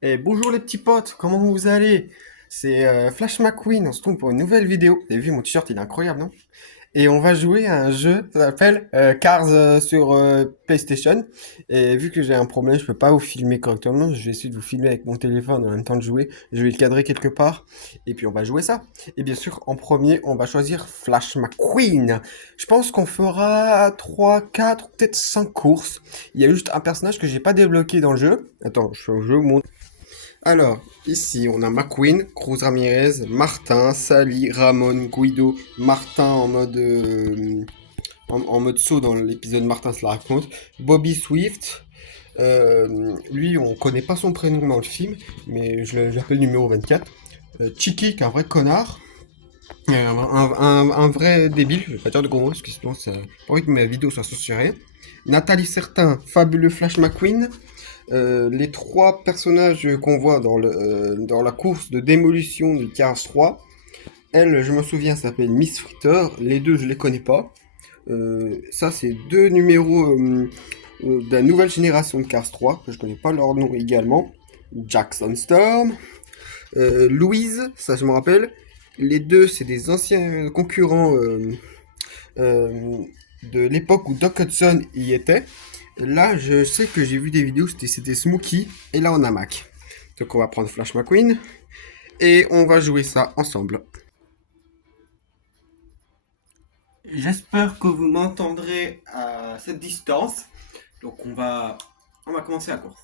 Et bonjour les petits potes, comment vous allez? C'est Flash McQueen, on se trouve pour une nouvelle vidéo. Vous avez vu mon t-shirt, il est incroyable, non? Et on va jouer à un jeu, ça s'appelle Cars sur PlayStation. Et vu que j'ai un problème, je peux pas vous filmer correctement, je vais essayer de vous filmer avec mon téléphone en même temps de jouer. Je vais le cadrer quelque part, et puis on va jouer ça. Et bien sûr, en premier, on va choisir Flash McQueen. Je pense qu'on fera 3, 4, peut-être 5 courses. Il y a juste un personnage que j'ai pas débloqué dans le jeu. Attends, je fais au jeu, alors, ici, on a McQueen, Cruz Ramirez, Martin, Sally, Ramon, Guido, Martin en mode saut dans l'épisode Martin se la raconte, Bobby Swift, lui, on connaît pas son prénom dans le film, mais je l'appelle numéro 24, Chiki, qui est un vrai connard, un vrai débile, je vais pas dire de gros mots, parce que sinon, ça, pas envie que ma vidéo soit censurée, Nathalie Certain, fabuleux Flash McQueen, les trois personnages qu'on voit dans la course de démolition du Cars 3, elle, je me souviens, s'appelle Miss Fritter. Les deux, je les connais pas. Ça, c'est deux numéros de la nouvelle génération de Cars 3, que je connais pas leur nom également. Jackson Storm. Louise, ça je me rappelle. Les deux, c'est des anciens concurrents euh, de l'époque où Doc Hudson y était. Là, je sais que j'ai vu des vidéos, c'était Smokey, et là on a Mac. Donc on va prendre Flash McQueen, et on va jouer ça ensemble. J'espère que vous m'entendrez à cette distance. Donc on va commencer la course.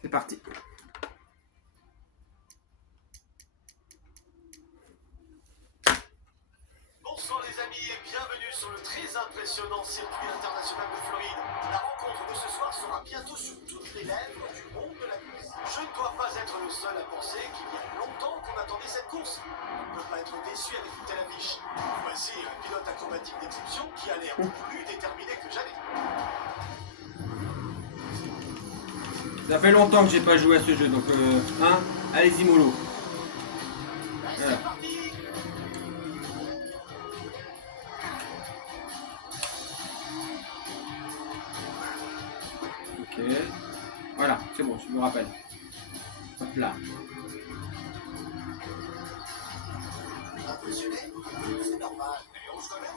C'est parti. Bonsoir les amis et bienvenue sur le très impressionnant circuit international de Floride. La rencontre de ce soir sera bientôt sur toutes les lèvres du monde de la course. Je ne dois pas être le seul à penser qu'il y a longtemps qu'on attendait cette course. On ne peut pas être déçu avec une telle affiche. Voici un pilote acrobatique d'exception qui a l'air plus déterminé que jamais. Ça fait longtemps que j'ai pas joué à ce jeu, donc allez-y mollo. C'est parti. Ok. Voilà, c'est bon, je me rappelle. Hop là. Impressionné? C'est normal, mais on se connaît.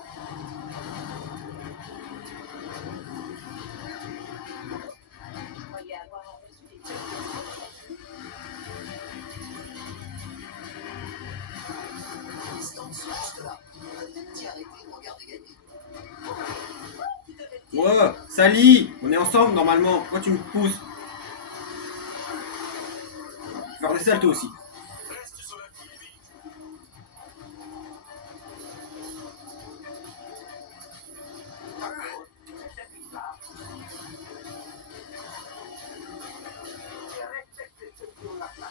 Distance juste là. Peut-être t'y arrêter de regarder gagner. Ouais, Sally, on est ensemble normalement. Pourquoi tu me pousses? Faire des saltos aussi. Reste sur la limite.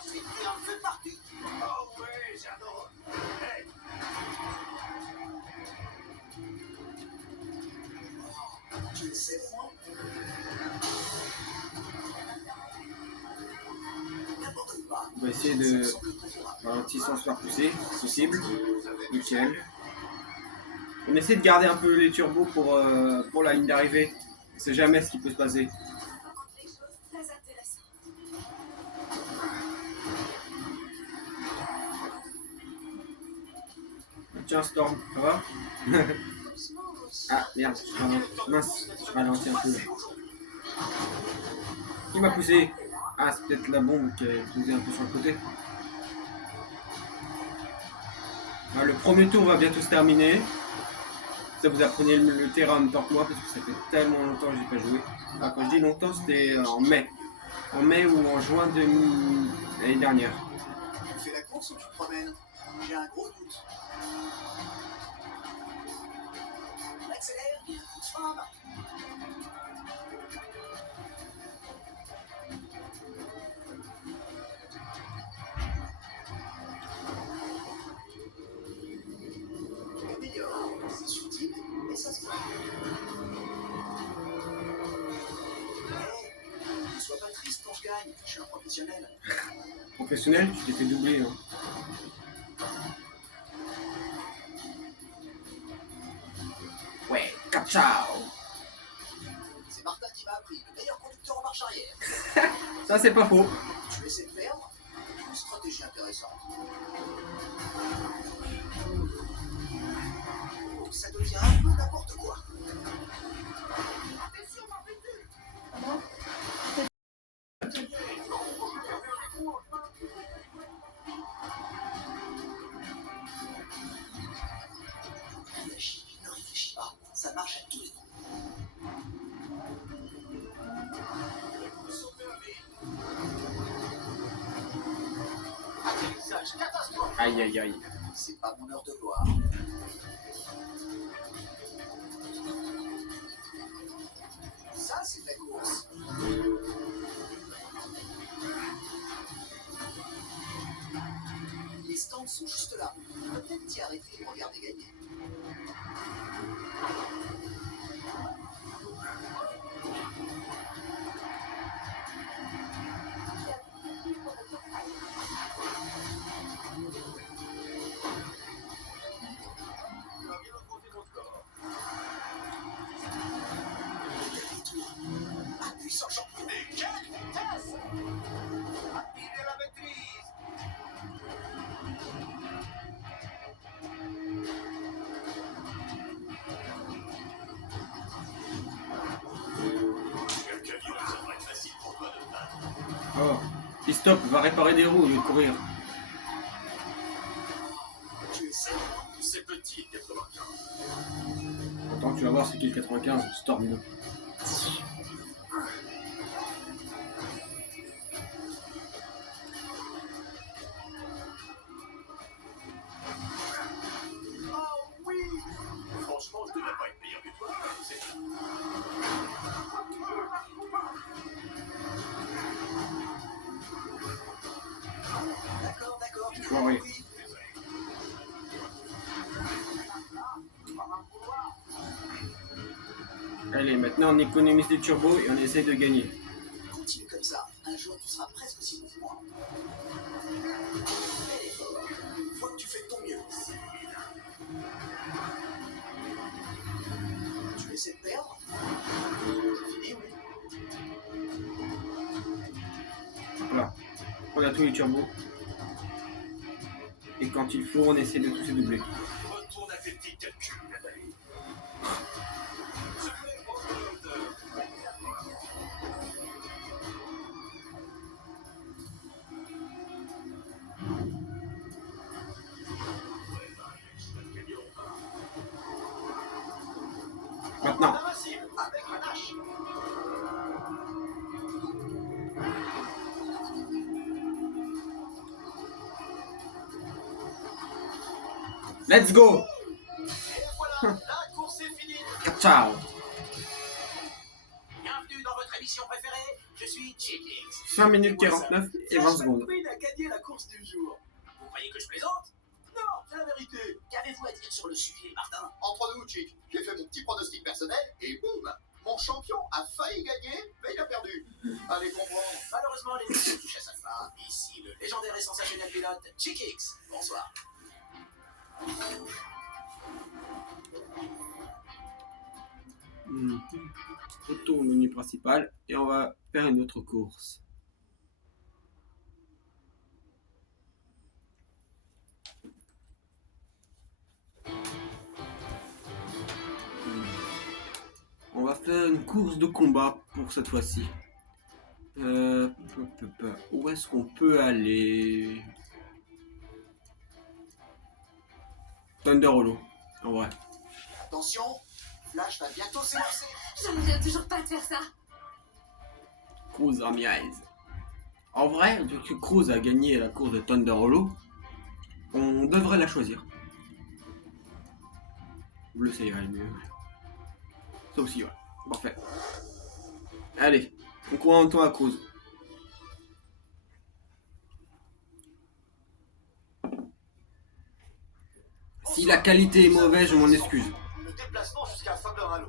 C'est bien fait partie. Oh ouais, j'adore. Hey. Tu le sais, moi? N'abandonne pas. On va essayer de ralentir sans se faire pousser, si possible. Nickel. On essaie de garder un peu les turbos pour la ligne d'arrivée. On sait jamais ce qui peut se passer. Tiens, Storm, ça va? Ah merde, mince, je ralentis un peu. Qui m'a poussé? Ah, c'est peut-être la bombe qui a posé un peu sur le côté. Ah, le premier tour va bientôt se terminer. Ça vous apprenez le terrain en même temps que moi parce que ça fait tellement longtemps que j'ai pas joué. Ah, quand je dis longtemps, c'était en mai. En mai ou en juin l'année dernière. Tu fais la course ou tu te promènes? J'ai un gros doute. On accélère et un coup de frein, Marc. C'est subtil, mais ça se voit. Hey, ne sois pas triste quand je gagne, je suis un professionnel. Professionnel, tu t'es fait doubler. Hein. Ouais, ciao. C'est Martin qui va Prix, le meilleur conducteur en marche arrière. Ça, c'est pas faux. Tu essaies de perdre? Une stratégie intéressante. Ça devient un peu n'importe quoi. Attention, ma petite! Réfléchis, ne réfléchis pas. Ça marche à tous les coups. Atterrissage catastrophique. Aïe, aïe, aïe. C'est pas mon heure de gloire. Ça, c'est de la course. Les stands sont juste là. Peut-être t'y arrêter et me regarder gagner. Un puissant champion. Et quelle vitesse! Attirez la maîtrise. Oh, il stop, va réparer des roues au lieu de courir. Tu essaies? C'est petit, 95. Attends, tu vas voir c'est qui le 95, Storm. Oh oui! Franchement, je devrais pas être meilleur que toi. C'est tout. D'accord, tu vois, oui. Allez, maintenant on économise des turbos et on essaie de gagner. Continue comme ça. Un jour, tu seras presque aussi bon que moi. Fais l'effort. Une fois que tu fais de ton mieux. Tu essaies de perdre? C'est fini, oui. Voilà, on a tous les turbos. Et quand il faut, on essaie de tous les doubler. Retourne à tes petits calculs, Nathalie. Maintenant, Invincible, avec un H. let's go. Et voilà, la course est finie. Ciao. Bienvenue dans votre émission préférée. Je suis Chickix. 5 minutes 49 et 20 secondes. McQueen a gagné la course du jour. Vous croyez que je plaisante? Non, c'est la vérité. Qu'avez-vous à dire sur le sujet, Martin? Entre nous, Chick, j'ai fait mon petit pronostic personnel et boum, mon champion a failli gagner, mais il a perdu. Allez comprendre. Malheureusement, l'émission touche à sa fin. Ici, le légendaire et sensationnel pilote Chickix. Bonsoir. Retour au menu principal et on va faire une autre course. On va faire une course de combat pour cette fois-ci. Où est-ce qu'on peut aller? Thunder Hollow, en vrai. Attention, Flash va bientôt s'élancer. Je ne viens toujours pas de faire ça. Cruz Ramirez. En vrai, vu que Cruz a gagné la course de Thunder Hollow, on devrait la choisir. Bleu, ça irait mieux. Ça aussi, ouais. Parfait. Allez, on court en toi à Cruz. Si la qualité est mauvaise, je m'en excuse. Le déplacement jusqu'à Thunder Hollow.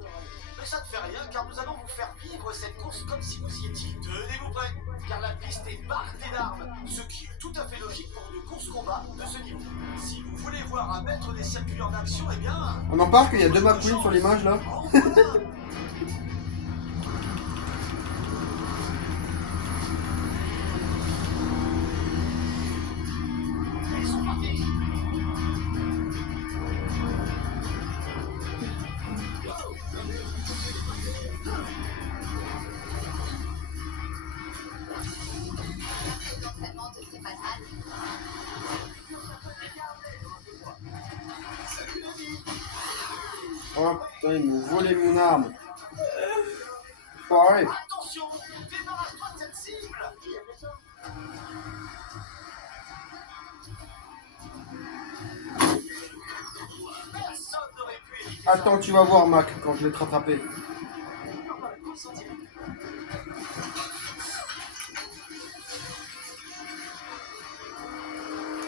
Mais ça ne fait rien car nous allons vous faire vivre cette course comme si vous y étiez. Tenez-vous prêts, car la piste est bardée d'armes, ce qui est tout à fait logique pour une course combat de ce niveau. Si vous voulez voir un maître des circuits en action, eh bien... On en parle qu'il y a deux McQueen sur l'image là. patate. Oh putain, ils m'ont volé mon arme. Pareil. Attention, débarrasse-toi de cette cible. Personne n'aurait pu éviter ça. Attends, tu vas voir, Mac, quand je vais te rattraper.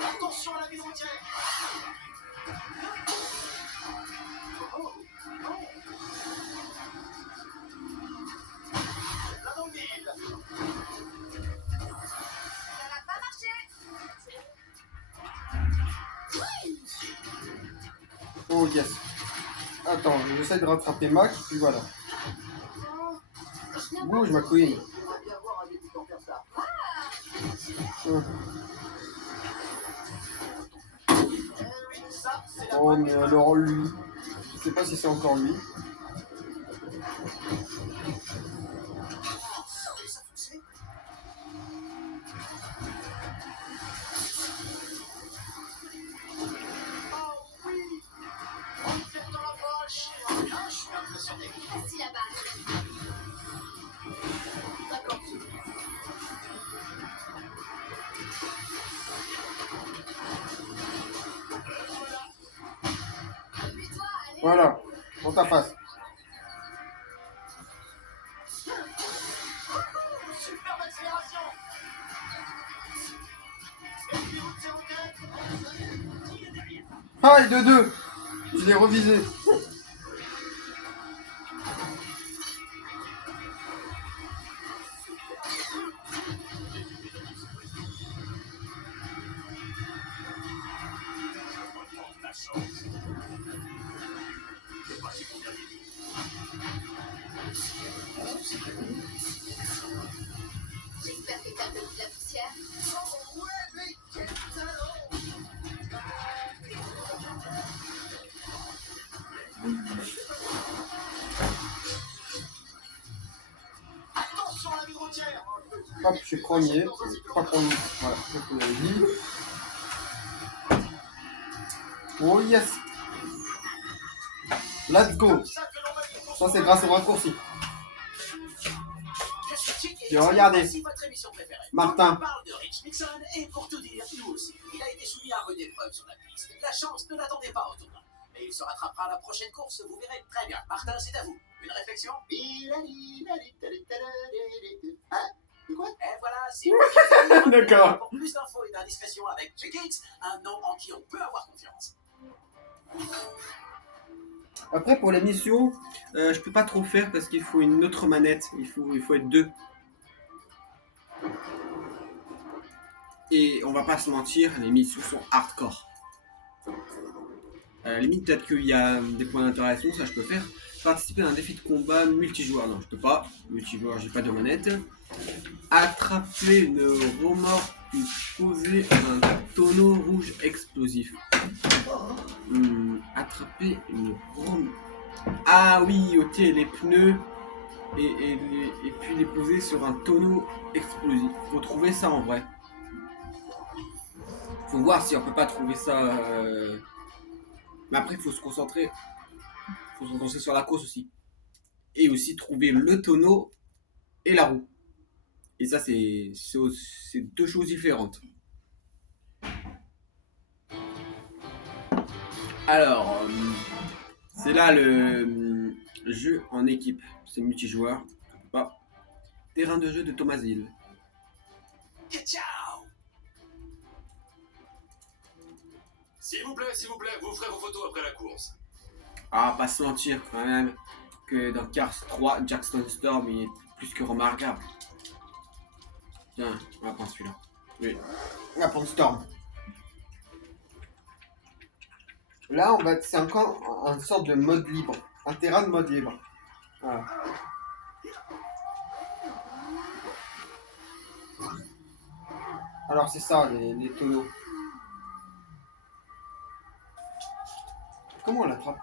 Attention à la ville routière. Là dans le mille. Ça va pas marcher. Oh yes. Attends, j'essaie de rattraper Mac, puis voilà. Je viens Bouge, McQueen. Hum. Ça, c'est la Oh, mais alors lui. Je sais pas si c'est encore lui. Ça fonctionne. Oh oui. On fait dans la poche. Là, je suis impressionné. facile à battre. D'accord. Appuie-toi, allez. Voilà, dans ta face. Superbe accélération. Et puis route, c'est roquette. Aïe, de deux. Je l'ai revisé. J'espère que t'as de la poussière. Oh ouais, mais quel talent. Attention à la ville routière. Hop, je suis premier. Pas pour nous. Voilà, c'est ce que j'avais dit. Oh yes. Let's go. Ça, c'est grâce au raccourci. Et regardez. voici votre émission préférée. Martin. On parle de Rich Nixon et pour tout dire, nous aussi. Il a été soumis à rude épreuve sur la piste. La chance ne l'attendait pas au tournoi. Mais il se rattrapera à la prochaine course, vous verrez. Très bien. Martin, c'est à vous. Une réflexion? Hein? Quoi? Et voilà, si vous D'accord. Pour plus d'infos et d'indiscrétion avec Checkix, un nom en qui on peut avoir confiance. Après, pour l'émission, je peux pas trop faire parce qu'il faut une autre manette. Il faut être deux. Et on va pas se mentir, les missions sont hardcore. À la limite, peut-être qu'il y a des points d'interaction, ça je peux faire. Participer à un défi de combat multijoueur, non, je peux pas. Multijoueur, j'ai pas de manette. Attraper une remorque puis poser un tonneau rouge explosif. Attraper une remorque. Ah oui, ok, les pneus et puis les poser sur un tonneau explosif. Faut trouver ça en vrai. Faut voir si on peut pas trouver ça. Mais après, il faut se concentrer. Faut se concentrer sur la course aussi. Et aussi trouver le tonneau et la roue. Et ça, c'est deux choses différentes. Alors, c'est là le jeu en équipe. C'est multijoueur. On peut pas. Terrain de jeu de Thomas Hill. Ciao! S'il vous plaît, vous ferez vos photos après la course. Ah, pas se mentir quand même que dans Cars 3, Jackson Storm il est plus que remarquable. Tiens, on va prendre celui-là. Oui. On va prendre Storm. Là, c'est encore une sorte de mode libre. Un terrain de mode libre. Voilà. Alors, c'est ça, les tonneaux. Comment on l'attrape?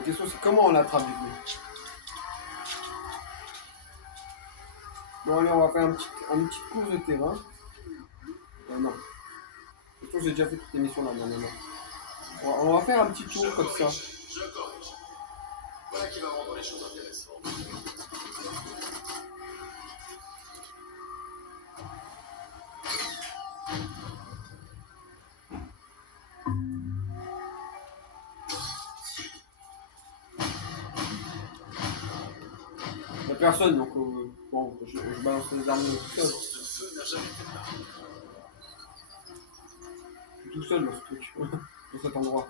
La question c'est comment on l'attrape du coup. Bon allez, on va faire une petite course de terrain. Non. Je trouve que j'ai déjà fait toute l'émission là dernièrement. On va faire un petit tour comme ça. Je corrige. Voilà qui va rendre les choses intéressantes. Il n'y a personne donc bon, je balance les armes tout seul. L'essence de feu n'a jamais fait de mal. Je suis tout seul dans ce truc, dans cet endroit.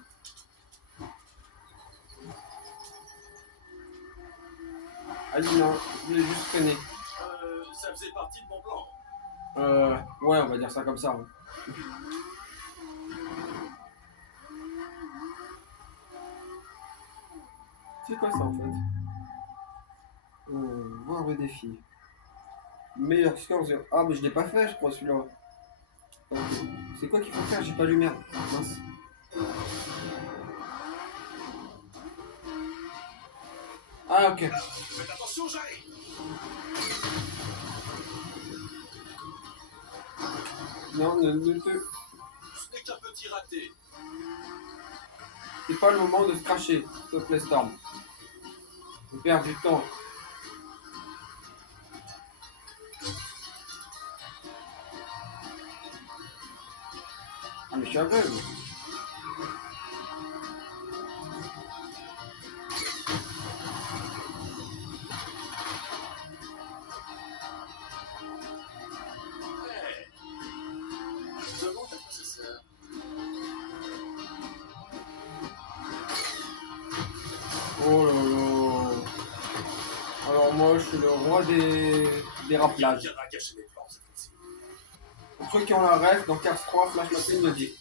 Allez, non, je voulais juste freiner. Ça faisait partie de mon plan. Ouais, on va dire ça comme ça. Ouais. C'est quoi ça en fait? Voir le défi. Meilleur score 0. Ah, mais je l'ai pas fait, je crois, celui-là. C'est quoi qu'il faut faire? J'ai pas lu, merde. Mince. Ah, ok. Faites attention, j'arrive. Non, ne te. Ce n'est qu'un petit raté. C'est pas le moment de se cracher, s'il te plaît, Storm. On perd du temps. Ah, mais je suis aveugle. Je demande à quoi ça sert. Oh là là. Alors moi, je suis le roi des rappelages. Viendra cacher mes plans cette fois-ci. Pour ceux qui ont la ref, dans Cars 3, Flash McQueen le dit.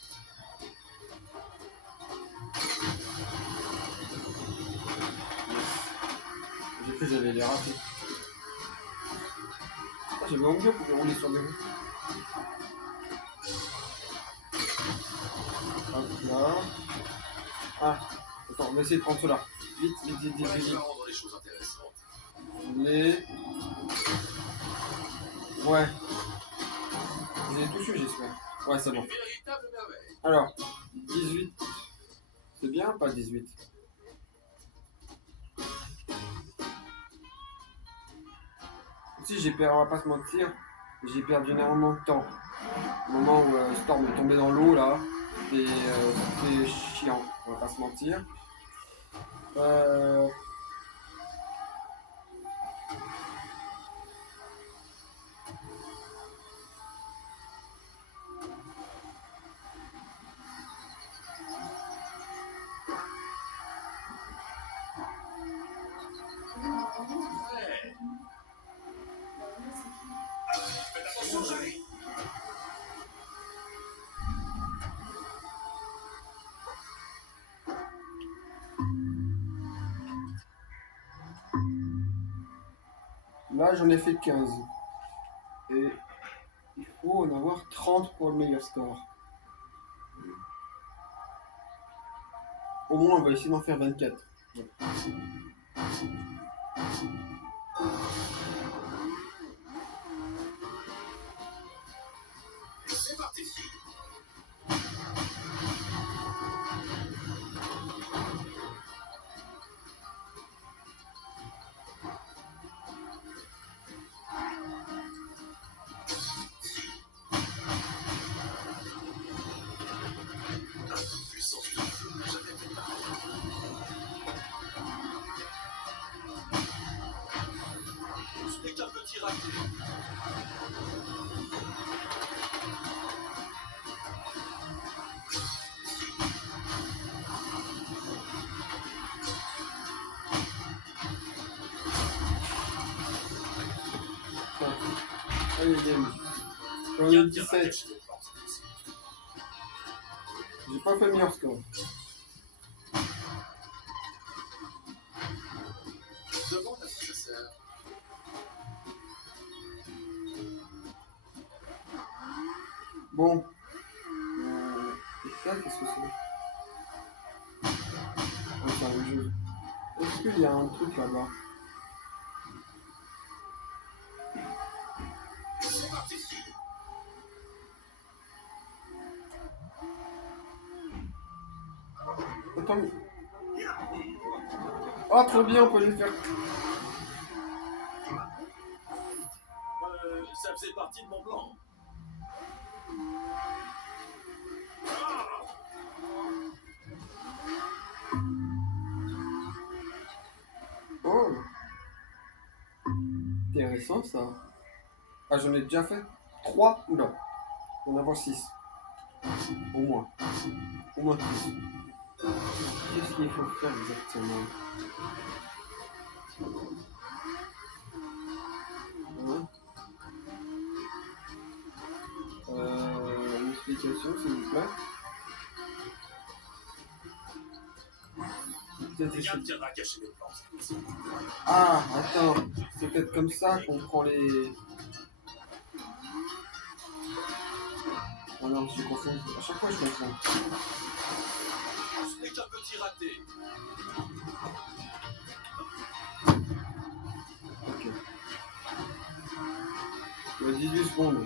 J'ai cru que j'allais les rater. Ah, j'avais envie pour rouler sur des roues. Hop là. Ah, attends, on va essayer de prendre cela. Vite, vite, vite, vite, Voilà qui vite. va rendre les choses intéressantes. Les... Ouais. Vous avez touché, j'espère. Ouais, c'est bon. Une véritable merveille. Alors, 18. C'est bien, pas 18. Si j'ai perdu, on va pas se mentir, j'ai perdu énormément de temps. Au moment où Storm est tombé dans l'eau là, c'était chiant, on va pas se mentir. Ouais. Faites attention, j'arrive. Là j'en ai fait 15. Et il faut en avoir 30 pour le meilleur score. Au moins on va essayer d'en faire 24. Ouais. C'est parti. Puissance de feu n'a jamais fait de mal. Ce n'est qu'un petit raté. Allez game. J'en ai Viendra 17. cacher mes plans cette fois-ci. J'ai pas fait le meilleur score. Je demande à quoi ça sert. Bon. Et ça, qu'est-ce que c'est? Ah, c'est un jeu. Est-ce qu'il y a un truc là-bas? C'est parti. Attends. Oh, trop bien, on peut les faire. Ça faisait partie de mon plan. Oh, intéressant ça. Ah, j'en ai déjà fait 3. Oula, on en a 6. Au moins. Au moins 6. Qu'est-ce qu'il faut faire exactement? Hein? Une explication, s'il vous plaît. Peut-être Quelqu'un essayer- viendra cacher mes plans. Ah, attends, c'est peut-être comme ça qu'on prend les... Ah non, je confonds. À chaque fois, je confonds. Ce n'est qu'un petit raté. Ok. Il y a 18 secondes.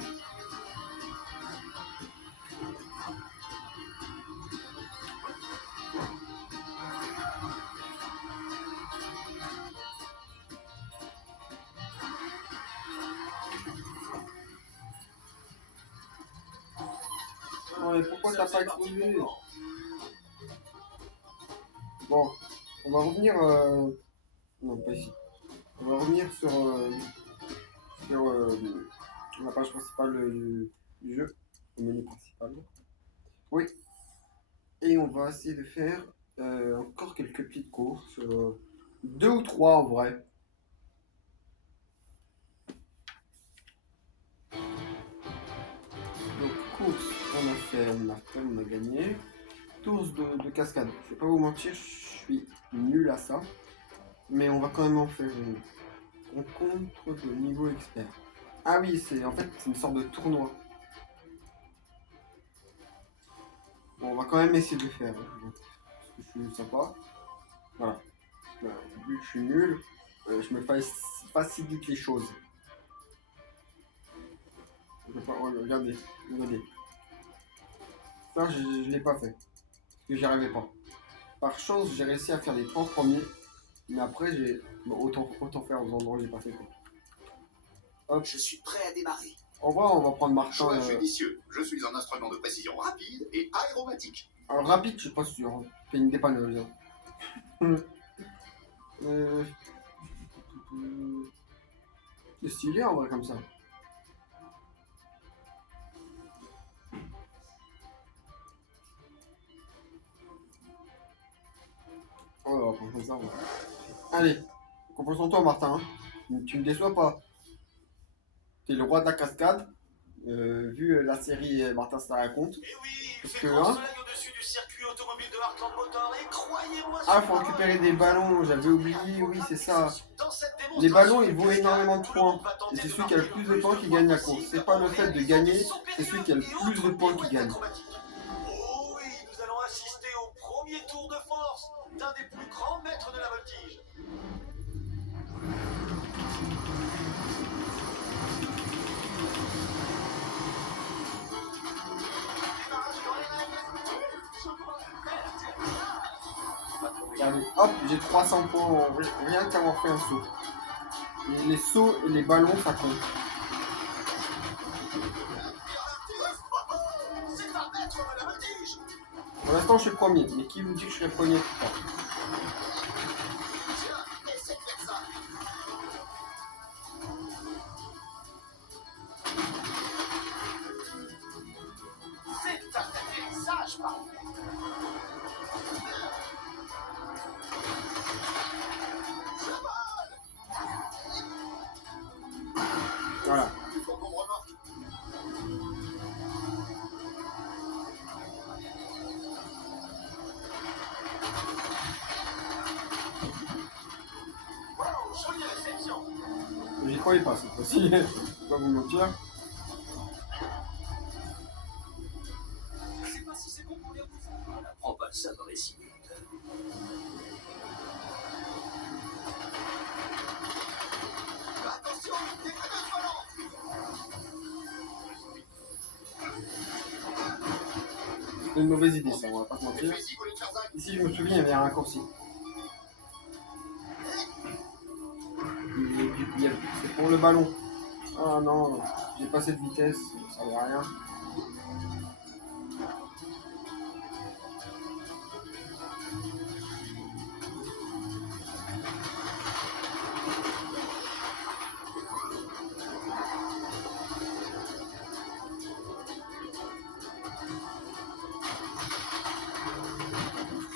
Non, mais pourquoi t'as pas explosé? Bon, on va revenir... Non, pas ici. On va revenir sur la page principale du jeu, le menu principal. Oui, et on va essayer de faire encore quelques petites courses, 2 ou 3 en vrai. Donc course, on a gagné. Tours de cascade, je vais pas vous mentir, je suis nul à ça, mais on va quand même en faire une rencontre de niveau expert. Ah oui, c'est en fait c'est une sorte de tournoi. Bon, on va quand même essayer de le faire, hein, parce que je suis sympa. Voilà. Vu que je suis nul, je me facilite les choses. Je vais pas... oh, regardez, regardez. Ça, je l'ai pas fait, parce que j'y arrivais pas. Par chance, j'ai réussi à faire les 30 premiers, mais après, j'ai... Bon, autant faire aux endroits où j'ai pas fait quoi. Hop, Je suis prêt à démarrer. au revoir, on va prendre Martin. Choix judicieux. Je suis un instrument de précision rapide et aéromatique. Alors, rapide, je suis pas sûr. Hein. C'est une dépanneuse. Hein. euh... C'est stylé en vrai comme ça. Oh, on va prendre ça. Ouais. Allez, concentre-toi Martin. Hein. Tu me déçois pas. T'es le roi de la cascade. Vu la série Martin se la raconte. Et oui, il Parce fait que, grand hein. soleil au-dessus du circuit automobile de Heartland Motor et croyez-moi Ah, sur faut parole, récupérer des ballons, j'avais oublié, oui, c'est ça. dans cette Les ballons, démonstration ils vaut cascade, énormément de tout le monde points. va tenter Et c'est de celui qui a le marquer plus de points qui gagne la course. C'est pas le fait de gagner, c'est celui qui a le plus de points qui gagne. Oh oui, nous allons assister au premier tour de force d'un des plus grands maîtres de la voltige. Regardez, hop, j'ai 300 points rien qu'avoir fait un saut. Et les sauts et les ballons, ça compte. C'est un maître de la voltige. Pour l'instant, je suis premier, mais qui vous dit que je serai premier plus tard? Tiens, essaie de faire ça. C'est un atterrissage parfait. Voilà. Il faut qu'on me remarque. Wow, jolie réception. J'y croyais pas cette fois-ci, je vais pas vous mentir. Je sais pas si c'est bon pour les routes. On n'apprend pas ça dans les simulations. Attention, déconneuse volante. C'est une mauvaise idée ça, on va pas se Les mentir. physiques au lieu de faire zinc. Ici, je me souviens, il y avait un raccourci. C'est pour le ballon. Ah non, j'ai pas cette vitesse, ça va rien.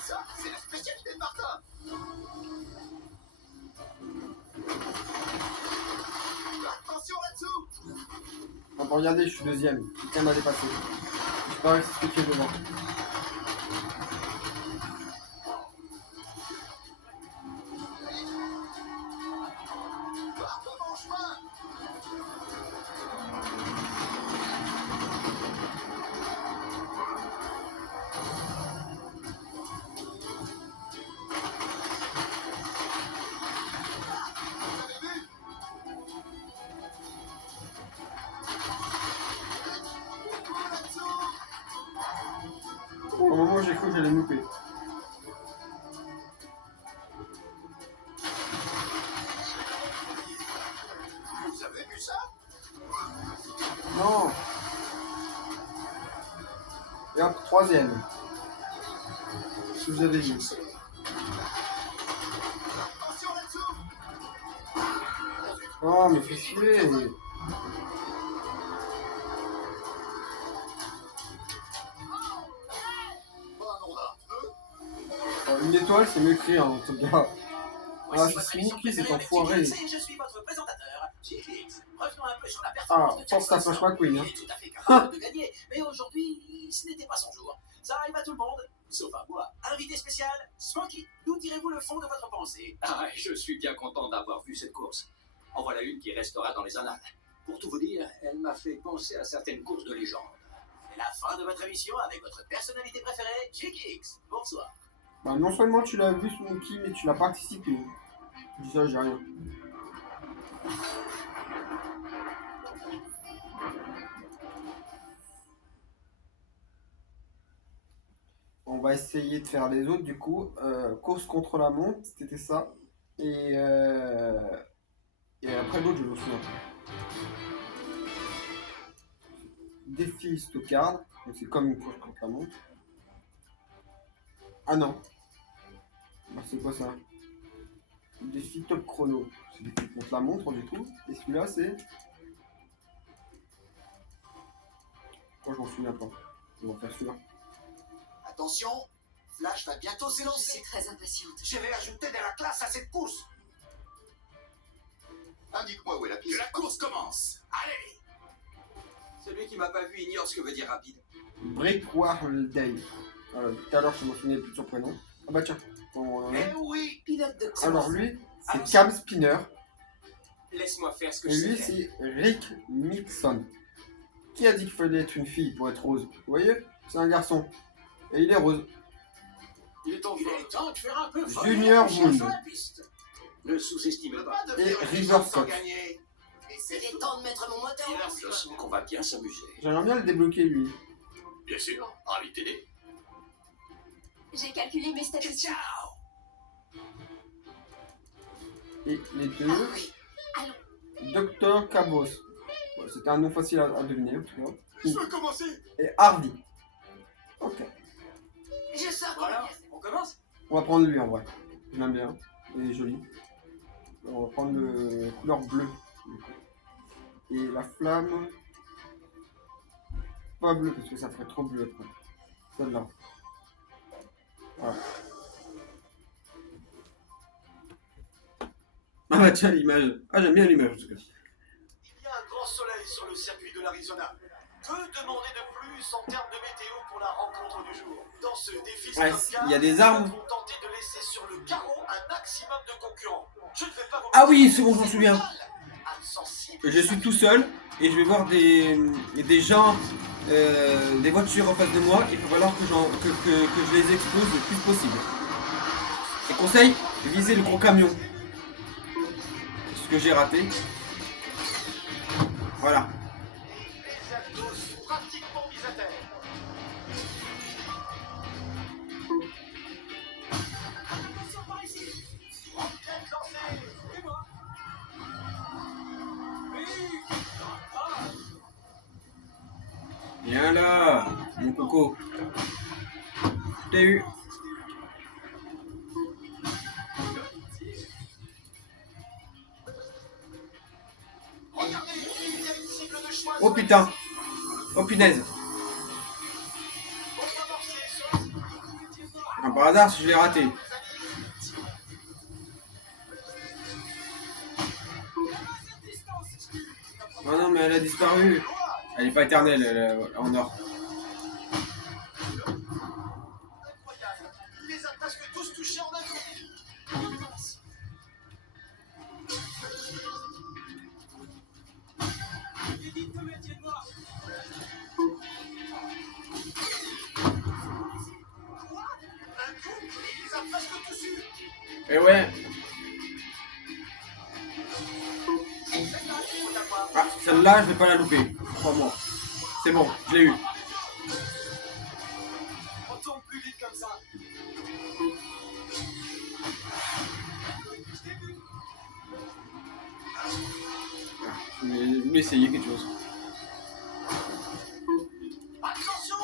Ça, c'est la spécialité de Martin. Attention là-dessous. On peut regarder, je suis deuxième. Quelqu'un m'a dépassé. Je parie que c'est celui qui est devant. Barre mon chemin. Vous avez vu? Beaucoup là-dessous. Au moment où j'ai cru que j'allais louper. Vous avez vu ça? Non. Et hop, troisième. Ce que vous avez vu. Attention là-dessous. Oh, mais fais chier. Bon, on a Oh, une étoile, c'est mieux écrit en tout cas. Ah, c'est sneaky, c'est enfoiré. Je suis votre présentateur, JX. Revenons un peu sur la Ah, performance de force ta Jackson. Flash McQueen. Hein. Il est tout à fait capable de gagner, mais aujourd'hui, ce n'était pas son jour. Ça arrive à tout le monde, sauf à moi. Invité spécial, Smoky, nous direz-vous le fond de votre pensée? Ah, je suis bien content d'avoir vu cette course. En voilà une qui restera dans les annales. Pour tout vous dire, elle m'a fait penser à certaines courses de légende. C'est la fin de votre émission avec votre personnalité préférée, JX. Bonsoir. Bah, non seulement tu l'as vu, Smoky, mais tu l'as participé. Je dis ça, j'ai rien. On va essayer de faire les autres du coup. Course contre la montre, c'était ça. Et après l'autre, je me souviens. Défi Stockard, donc c'est comme une course contre la montre. Ah non. Bah, c'est quoi ça? Défi top chrono. C'est défi contre la montre du coup. Et celui-là c'est. Oh, je m'en souviens pas. On va faire celui-là. Attention, Flash va bientôt Je s'élancer. suis très impatiente. Je vais ajouter de la classe à cette course. Indique-moi où est la Que piste. la course commence. Allez! Celui qui m'a pas vu ignore ce que veut dire rapide. Breakwater Day. Tout à l'heure, je me souvenais plus de son prénom. Ah bah tiens. On en est. Eh oui. Pilote de course. Alors lui, c'est Cam Spinner. Laisse-moi faire ce que Et je lui, sais. c'est Rick Mixon. Qui a dit qu'il fallait être une fille pour être rose? Vous voyez? C'est un garçon. Et il est rose. Il est en Il vol. est temps de faire un peu folle. Junior Cherchons Moon. la piste. Ne sous-estimez Ne pas. pas Et devenir une River légende sans Scott. gagner. Et Il c'est est temps de mettre mon moteur en Je route. sens qu'on va bien s'amuser. J'aimerais bien le débloquer lui. Bien sûr, ravi de t'aider. J'ai calculé mes statistiques. Ciao. Et les deux, Ah oui. Dr. Cabos. Ouais, c'était un nom facile à deviner en tout cas. Je veux commencer. Et Hardy. Ok. Je sors comme Voilà, une pièce. on commence. On va prendre lui en vrai. Je l'aime bien. Il est joli. On va prendre le couleur bleue. Et la flamme. Pas bleu parce que ça ferait trop bleu après. Celle-là. Voilà. Ah bah tiens l'image. Ah j'aime bien l'image en tout cas. Il y a un grand soleil sur le circuit de l'Arizona. Que demander de plus en termes de météo pour la rencontre du jour? Dans ce défi Ouais, Stockard, il y a des armes. nous avons tenté de laisser sur le carreau un maximum de concurrents. Je ne vais pas vous Ah oui, mentir, c'est bon, je m'en c'est souviens. brutal. Insensible. Je suis tout seul et je vais voir des gens, des voitures en face de moi. Il va falloir que je les explose le plus possible. Et conseil, visez le gros camion. C'est ce que j'ai raté. Voilà. Et il les a tous pratiquement mis à terre. Attention par ici. Roquette lancée. Et moi. Oui. Ah. Viens là, mon coco. T'as eu. Regardez, il y a une cible de choix. Oh putain. Oh punaise. On va amorcer sur Ah, par hasard, je l'ai raté. Oh non, mais elle a disparu. Elle est pas éternelle, elle, en or. incroyable. Il les a presque tous touchés en un coup. Évite de mettre de moi. Un coup, et il les a presque tous eus. Et ouais. Ah, celle-là, je vais pas la louper. Crois-moi. C'est bon, je l'ai eu. On tourne plus vite comme ça. Je voulais essayer quelque chose. Attention!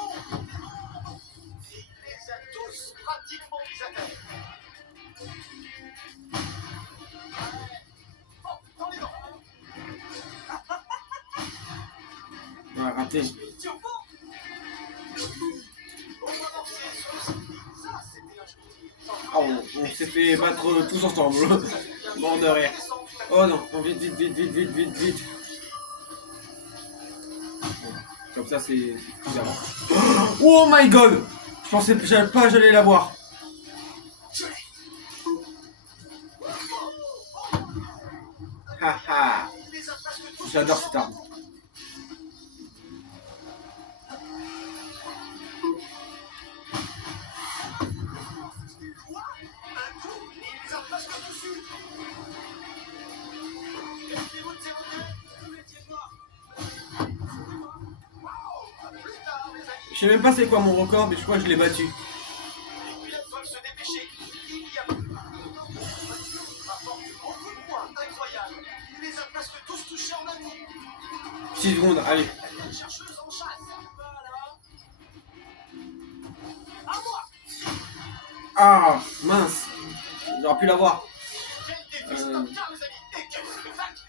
Et il les a tous pratiquement mis à terre. Oh, dans les dents. Ouais, raté. Turbo. On va amorcer sur ça, c'était un jeu. Ah, on s'est fait battre tous ensemble. Mort de rire. Oh non, oh, vite, vite, vite, vite, vite, vite, vite. Comme ça, c'est différent. Oh my god! Je pensais pas que j'allais l'avoir. Haha. Il les a presque tous J'adore cette arme. un coup, et il les a presque tous eus. Méfiez-vous de ces roquettes. Plus tard, les amis. Je sais même pas c'est quoi mon record, mais je crois que je l'ai battu. Les pilotes doivent se dépêcher. Il y a plus. Apporte beaucoup de points. Incroyable. Il les a presque tous touchés en un coup. 6 secondes, allez. La chercheuse en chasse. Voilà. À moi. Ah, mince. J'aurais pu l'avoir. Quel défi spectaculaire, les amis. Et quel spectacle.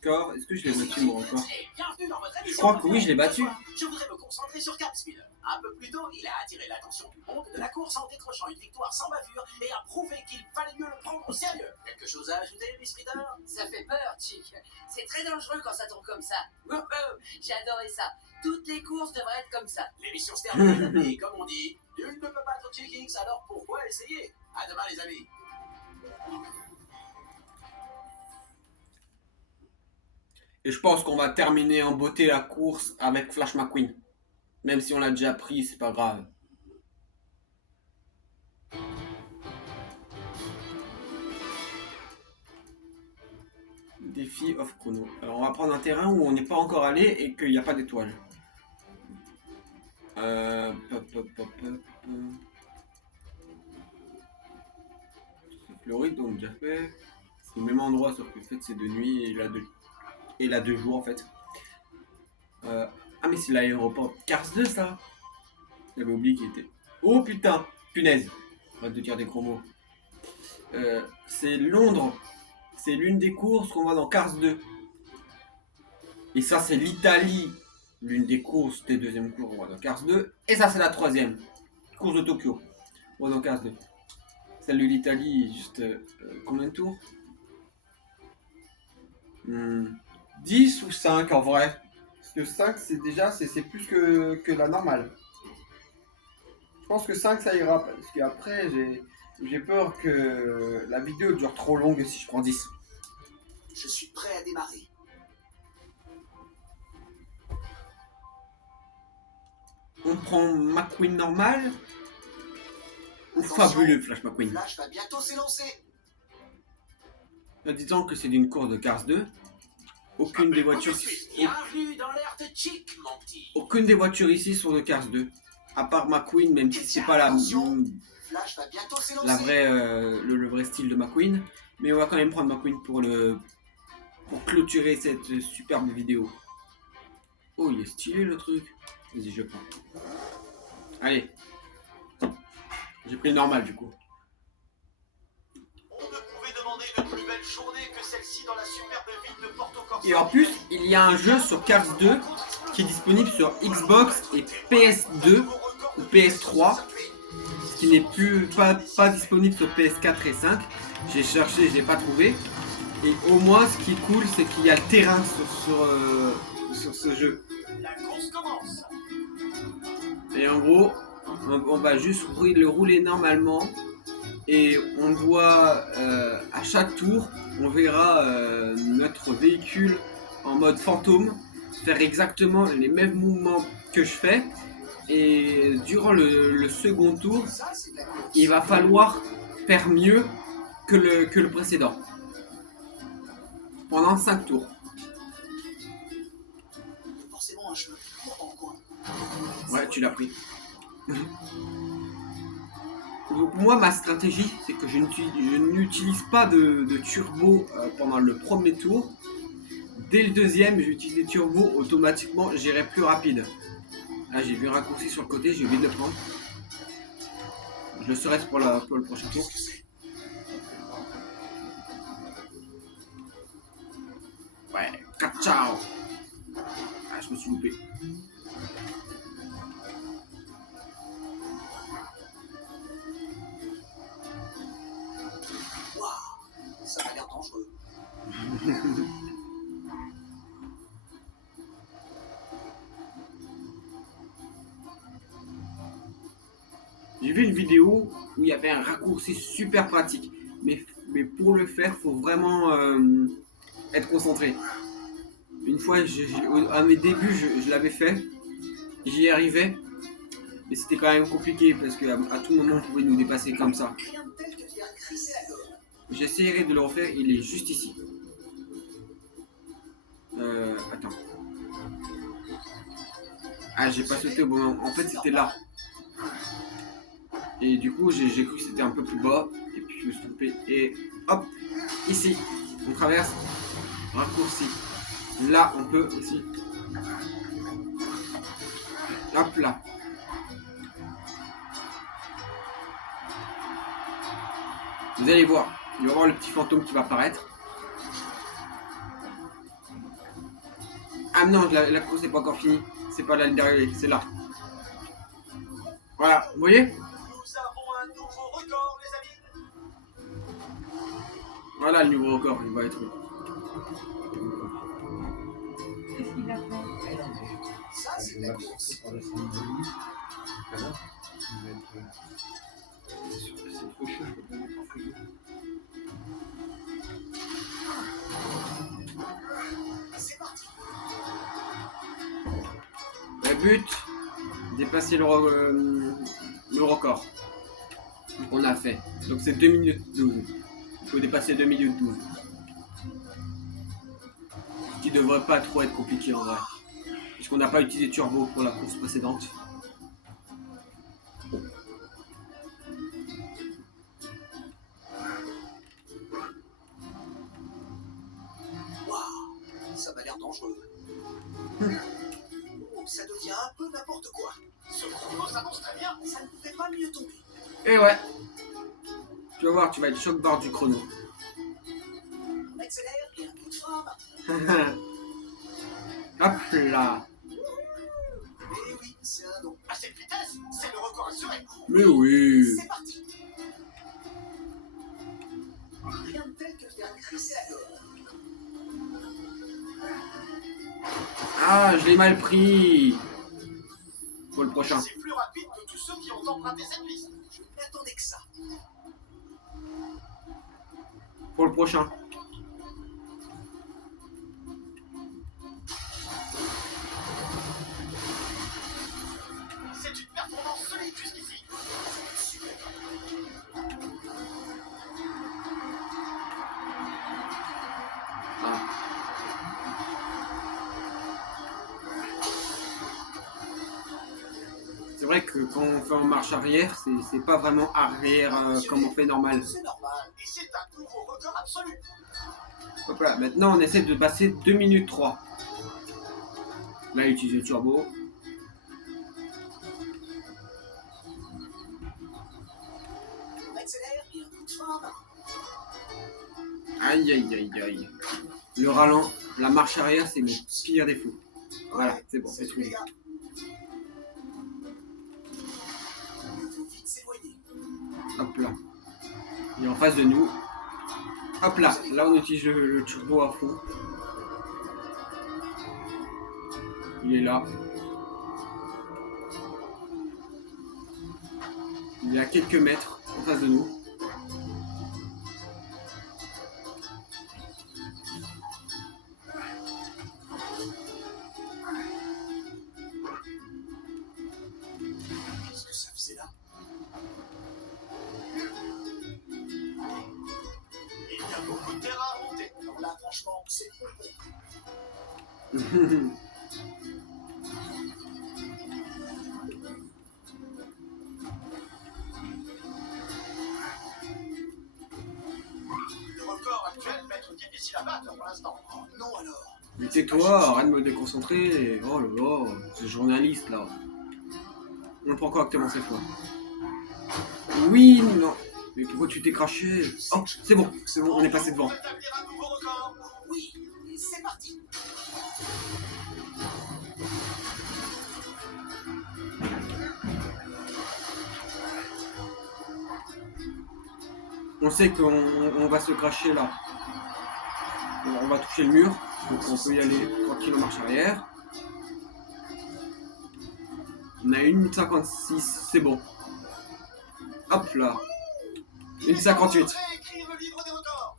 Score, est-ce que je l'ai battu mon record? Et bienvenue dans votre Je émission. crois que oui, je l'ai battu. Je voudrais me concentrer sur Cap Spinner. Un peu plus tôt, il a attiré l'attention du monde de la course en décrochant une victoire sans bavure et a prouvé qu'il fallait mieux le prendre au sérieux. Quelque chose à ajouter, Miss Reader? Ça fait peur, Chick. C'est très dangereux quand ça tombe comme ça. Wouhou, j'ai adoré ça. Toutes les courses devraient être comme ça. L'émission se termine et comme on dit, nul ne peut battre Chick Hicks, alors pourquoi essayer? À demain, les amis. Et je pense qu'on va terminer en beauté la course avec Flash McQueen. Même si on l'a déjà pris, c'est pas grave. Défi off chrono. Alors on va prendre un terrain où on n'est pas encore allé et qu'il n'y a pas d'étoiles. Floride, donc déjà fait. C'est le même endroit, sauf que en fait c'est de nuit et là de jour en fait. Ah mais c'est l'aéroport Cars 2 ça. J'avais oublié qu'il était. Oh putain, punaise. Arrête de dire des gros mots. C'est Londres. C'est l'une des courses qu'on voit dans Cars 2. Et ça c'est l'Italie. L'une des courses des deuxièmes courses qu'on voit dans Cars 2. Et ça c'est la troisième. Course de Tokyo. On voit dans Cars 2. Celle de l'Italie, juste combien de tours 10 ou 5 en vrai. Parce que 5 c'est déjà c'est plus que la normale. Je pense que 5 ça ira. Parce qu'après j'ai peur que la vidéo dure trop longue si je prends 10. Je suis prêt à démarrer. On prend McQueen normal ou Attention. fabuleux Flash McQueen. Flash va bientôt s'élancer. Disons que c'est d'une course de Cars 2. aucune des voitures, Bienvenue dans l'ère de Chick, mon petit. aucune des voitures ici sont de Cars 2. À part McQueen, même si c'est pas Flash va bientôt s'élancer. le vrai style de McQueen. Mais on va quand même prendre McQueen pour clôturer cette superbe vidéo. Oh, il est stylé le truc. Vas-y, je prends. Allez. J'ai pris le normal du coup. On ne pouvait demander une plus belle journée que celle-ci dans la superbe ville de Porto Corsa. Et en plus, il y a un jeu sur Cars 2 qui est disponible sur Xbox et PS2 ou PS3. Ce qui n'est pas disponible sur PS4 et 5. J'ai cherché, je l'ai pas trouvé. Et au moins, ce qui est cool, c'est qu'il y a le terrain sur ce jeu. La course commence. Et en gros, on va juste le rouler normalement. Et on doit, à chaque tour, on verra notre véhicule en mode fantôme faire exactement les mêmes mouvements que je fais. Et durant le second tour, Ça, c'est de la course. il va falloir faire mieux que le précédent. Pendant 5 tours. Forcément un chemin plus court en coin. Ouais, tu l'as pris. Donc moi, ma stratégie, c'est que je n'utilise pas de turbo pendant le premier tour. Dès le deuxième, j'utilise des turbos, automatiquement, j'irai plus rapide. Là, j'ai vu un raccourci sur le côté, j'ai oublié de le prendre. Je le serai pour le prochain tour. Qu'est-ce que c'est? Ouais, ciao. Ah, je me suis loupé. Waouh, ça m'a l'air dangereux. J'ai vu une vidéo où il y avait un raccourci super pratique. Mais pour le faire, faut vraiment être concentré. Une fois, à mes débuts, je l'avais fait. J'y arrivais. Mais c'était quand même compliqué parce qu'à tout moment, on pouvait nous dépasser comme ça. Rien de tel que de faire crisser la gorge. J'essaierai de le refaire, il est juste ici. Attends. Ah, j'ai pas sauté au bon moment. En fait, c'était là. Et du coup, j'ai cru que c'était un peu plus bas. Et puis, je me suis trompé. Et hop, ici, on traverse. Raccourci. Là, on peut aussi. Hop là. Vous allez voir. Il va y avoir le petit fantôme qui va apparaître. Ah non, la course n'est pas encore finie. C'est pas là le dernier, c'est là. Voilà, vous voyez? Nous avons un nouveau record, les amis. Voilà le nouveau record, il va être. Qu'est-ce qu'il a fait? Ça, c'est de la course. C'est trop chaud, je peux pas le mettre en frigo. C'est parti. Le but, dépasser le record qu'on a fait. Donc c'est 2 minutes 12. Il faut dépasser 2 minutes 12. Ce qui devrait pas trop être compliqué en vrai. Puisqu'on n'a pas utilisé turbo pour la course précédente. Waouh, ça m'a l'air dangereux. Oh, ça devient un peu n'importe quoi. Ce chrono s'annonce très bien. Ça ne pouvait pas mieux tomber. Et ouais. Tu vas voir, tu vas être choc barre du chrono. On accélère et un coup de frein. Hop là. Eh oui, c'est un don. À cette vitesse, c'est le record assuré. Mais oui. C'est parti. Rien de tel que de faire crisser la gorge. Ah, je l'ai mal pris. Pour le prochain. C'est plus rapide que tous ceux qui ont emprunté cette piste. Je n'attendais que ça. Pour le prochain. C'est une performance solide jusqu'ici. Super. Ah. vrai que quand on fait en marche arrière, c'est pas vraiment arrière comme on fait normal. C'est normal. Et c'est un nouveau record absolu. Hop là, maintenant on essaie de passer 2 minutes 3. Là, il utilise le turbo. On accélère et un coup de frein. Aïe aïe aïe aïe. Le ralent, la marche arrière, c'est mon pire défaut. Voilà, c'est bon, c'est tout, trouvé. les gars. Il faut vite s'éloigner. Hop là. Il est en face de nous. Hop là, là on utilise le turbo à fond. Il est là. Il est à quelques mètres en face de nous. Qu'est-ce que ça faisait là? Il y a beaucoup de terrain à monter. Alors là, franchement, c'est bon. Le record actuel va être difficile à battre pour l'instant. Oh non alors. Mais tais-toi, arrête de me déconcentrer. Oh là là, ce journaliste là. On le prend correctement cette fois. Oui, non. Mais pourquoi tu t'es craché? Oh, c'est bon, on est passé devant. Pour établir un nouveau record. Oui, et c'est parti. On sait qu'on va se cracher là. On va toucher le mur, donc on peut y aller tranquille en marche arrière. On a 1 minute 56, c'est bon. Hop là. 1 minute 58. Réécrire le livre des records.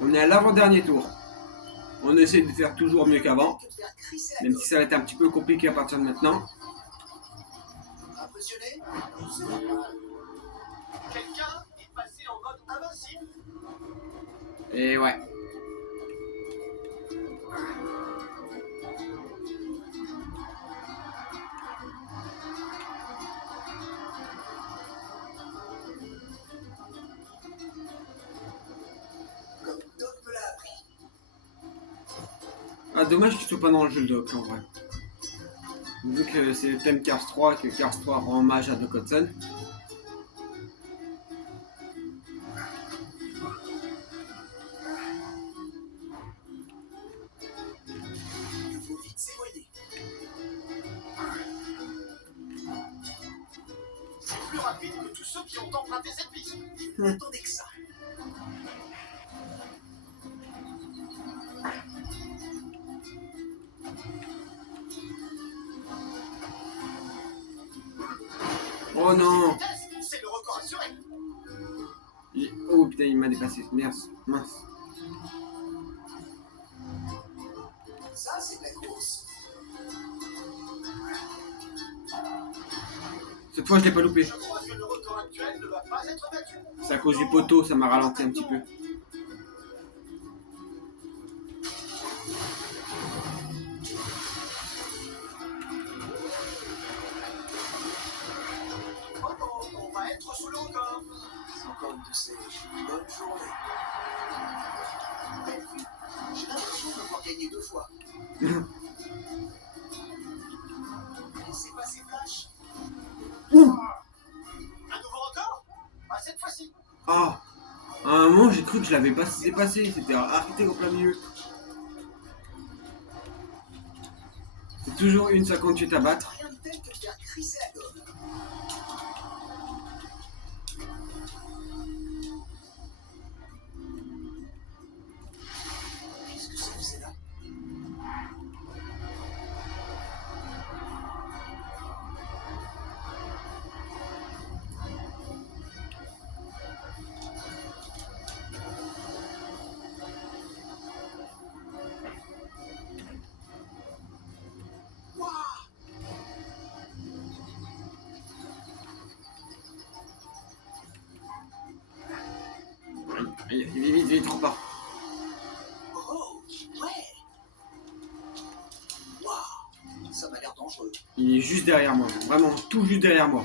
On est à l'avant-dernier tour. On essaie de faire toujours mieux qu'avant, Que de faire crisser la même si ça va être un petit peu compliqué à partir de maintenant. gomme. Impressionné? C'est normal. Quelqu'un est passé en mode invincible. Et ouais. Comme Doc me l'a appris. Ah, dommage qu'il soit pas dans le jeu le doc en vrai. Vu que c'est le thème Cars 3 que Cars 3 rend hommage à Doc Hudson. Il faut vite s'éloigner. C'est plus rapide que tous ceux qui ont emprunté cette piste. N'attendez que ça. Oh non. C'est le record assuré. Oh putain, il m'a dépassé. Mince, mince. Ça, c'est de la course. Cette fois, je l'ai pas loupé. Je crois que le record actuel ne va pas être battu. C'est à cause du poteau, ça m'a ralenti un petit peu. Oh oh, on va être sous le record. C'est encore une de ces bonnes journées. Belle vue. J'ai l'impression de pouvoir gagner 2 fois. Laissez passer Flash. Un nouveau record. Ah, cette fois-ci. Ah, à un moment, j'ai cru que je l'avais pas dépassé. C'était arrêté au plein milieu. C'est toujours 1,58 à battre. Rien de tel que de faire crisser la gomme. Qu'est-ce que ça faisait là? Allez, vite, vite, trop pas. Oh, ouais. Waouh. Ça m'a l'air dangereux. Il est juste derrière moi. Vraiment, tout juste derrière moi.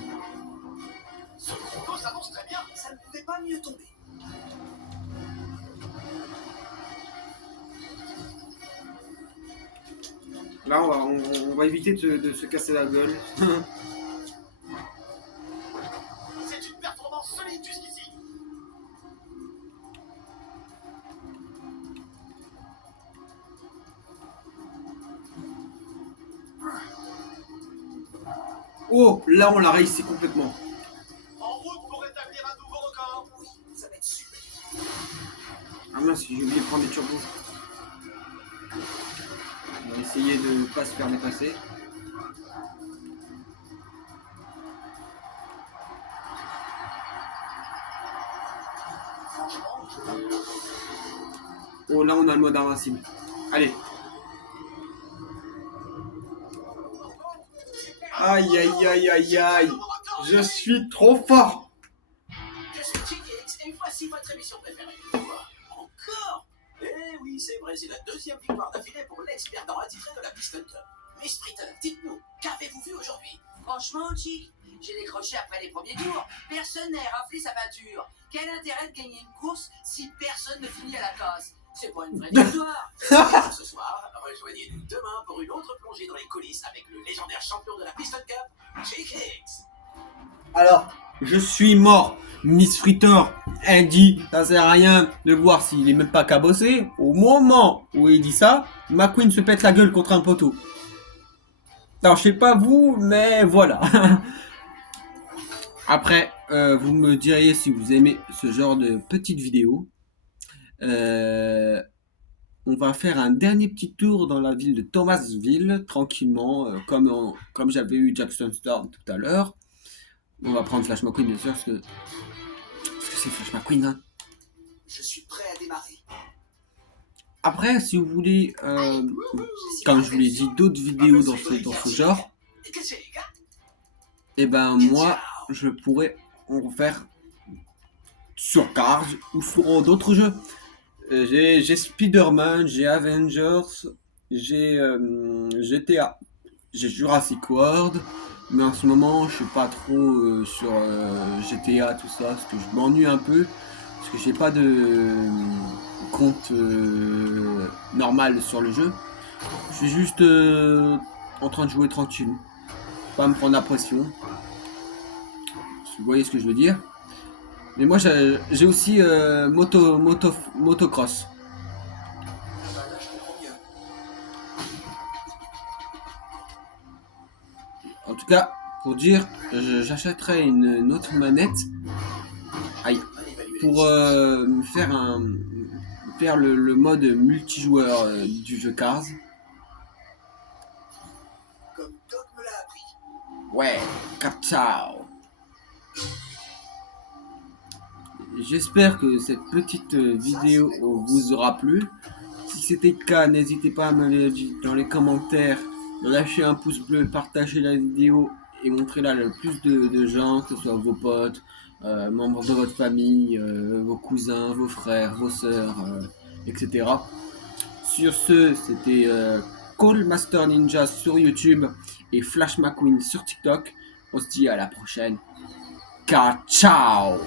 Ce combo s'annonce très bien. Ça ne pouvait pas mieux tomber. Là, on va éviter de se casser la gueule. C'est une performance solide jusqu'ici. Oh, là, on l'a réussi complètement. En route pour établir un nouveau record. Oui, ça va être super. Ah mince, j'ai oublié de prendre des turbos. On va essayer de ne pas se faire dépasser. Oh, là, on a le mode invincible. Allez. Aïe, aïe, aïe, aïe, aïe. Je suis trop fort. Je suis Chickix et voici votre émission préférée. Quoi? Encore? Eh oui, c'est vrai, c'est la deuxième victoire d'affilée pour l'ex-perdant attitré de la Piston Cup. Miss Fritter, dites-nous, qu'avez-vous vu aujourd'hui? Franchement, Chick, j'ai décroché après les premiers tours. Personne n'a raflé sa peinture. Quel intérêt de gagner une course si personne ne finit à la casse? C'est pas une vraie victoire. Ce soir, rejoignez-nous demain pour une autre plongée dans les coulisses avec le légendaire champion de la Piston Cup, Chickix. Alors, je suis mort. Miss Fritter, elle dit, ça sert à rien de voir s'il est même pas cabossé. Au moment où il dit ça, McQueen se pète la gueule contre un poteau. Alors, je sais pas vous, mais voilà. Après, vous me diriez si vous aimez ce genre de petites vidéos. On va faire un dernier petit tour dans la ville de Thomasville, tranquillement, comme j'avais eu Jackson Storm tout à l'heure. On va prendre Flash McQueen, bien sûr, parce que c'est Flash McQueen. Hein. Je suis prêt à démarrer. Après, si vous voulez, comme je vous l'ai dit, d'autres vidéos dans ce genre, et ben moi, je pourrais en faire sur Cars ou sur d'autres jeux. J'ai Spider-Man, j'ai Avengers, j'ai GTA, j'ai Jurassic World, mais en ce moment je suis pas trop sur GTA tout ça, parce que je m'ennuie un peu, parce que j'ai pas de compte normal sur le jeu. Je suis juste en train de jouer tranquille, pas me prendre la pression. Vous voyez ce que je veux dire? Mais moi j'ai aussi motocross. En tout cas, pour dire, j'achèterai une autre manette. Aïe. Pour faire le mode multijoueur du jeu Cars. Comme Doc me l'a appris. Ouais, ciao. J'espère que cette petite vidéo vous aura plu. Si c'était le cas, n'hésitez pas à me le dire dans les commentaires, lâcher un pouce bleu, partager la vidéo et montrez-la le plus de gens, que ce soit vos potes, membres de votre famille, vos cousins, vos frères, vos sœurs, etc. Sur ce, c'était Call Master Ninja sur YouTube et Flash McQueen sur TikTok. On se dit à la prochaine. Ciao.